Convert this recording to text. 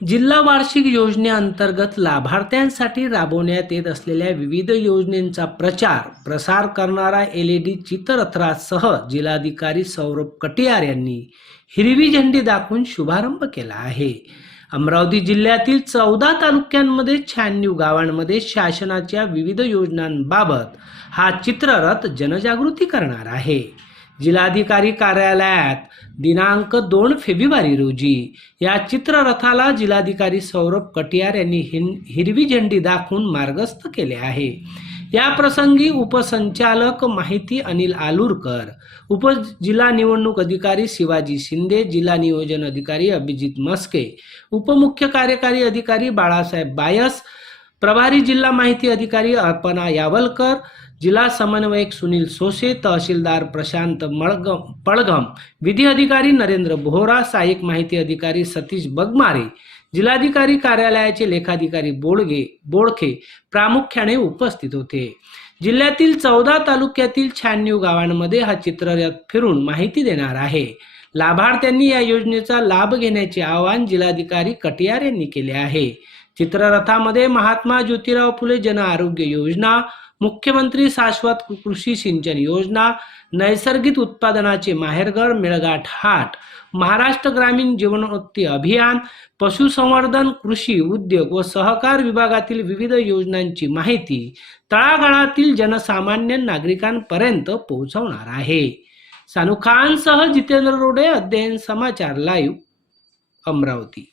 जिल्हा वार्षिक योजनेअंतर्गत लाभार्थ्यांसाठी राबवण्यात येत असलेल्या विविध योजनेचा प्रचार प्रसार करणारा एल ई डी चित्ररथासह जिल्हाधिकारी सौरभ कटियार यांनी हिरवी झेंडी दाखवून शुभारंभ केला आहे. अमरावती जिल्ह्यातील चौदा तालुक्यांमध्ये शहाण्णव गावांमध्ये शासनाच्या विविध योजनांबाबत हा चित्ररथ जनजागृती करणार आहे. जिल्हाधिकारी कार्यालयात दिनांक दोन फेब्रुवारी रोजी या चित्ररथाला जिल्हाधिकारी सौरभ कटियार यांनी हिन हिरवी झेंडी दाखवून मार्गस्थ केले आहे. या प्रसंगी उपसंचालक माहिती अनिल आलूरकर उप जिल्हा निवडणूक अधिकारी शिवाजी शिंदे जिल्हा नियोजन अधिकारी अभिजित मस्के उपमुख्य कार्यकारी अधिकारी बाळासाहेब बायस प्रभारी जिल्हा माहिती अधिकारी अर्पणा यावलकर जिल्हा समन्वयक सुनील सोसे तहसीलदार प्रशांत मळगम पळगम विधी अधिकारी नरेंद्र बोहरा सहाय्यक माहिती अधिकारी सतीश बगमारे जिल्हाधिकारी कार्यालयाचे लेखाधिकारी बोडगे बोडखे प्रामुख्याने उपस्थित होते. जिल्ह्यातील चौदा तालुक्यातील शहाण्णव गावांमध्ये हा चित्ररथ फिरून माहिती देणार आहे. लाभार्थ्यांनी या योजनेचा लाभ घेण्याचे आवाहन जिल्हाधिकारी कटियार यांनी केले आहे. चित्ररथामध्ये महात्मा ज्योतिराव फुले जन आरोग्य योजना मुख्यमंत्री शाश्वत कृषी सिंचन योजना नैसर्गिक उत्पादनाचे माहेरघर मेळघाट हाट महाराष्ट्र ग्रामीण जीवनोत्ती अभियान पशुसंवर्धन कृषी उद्योग व सहकार विभागातील विविध योजनांची माहिती तळागाळातील जनसामान्य नागरिकांपर्यंत पोहोचवणार आहे. सानुखानसह जितेंद्र रोडे अध्ययन समाचार लाईव्ह अमरावती.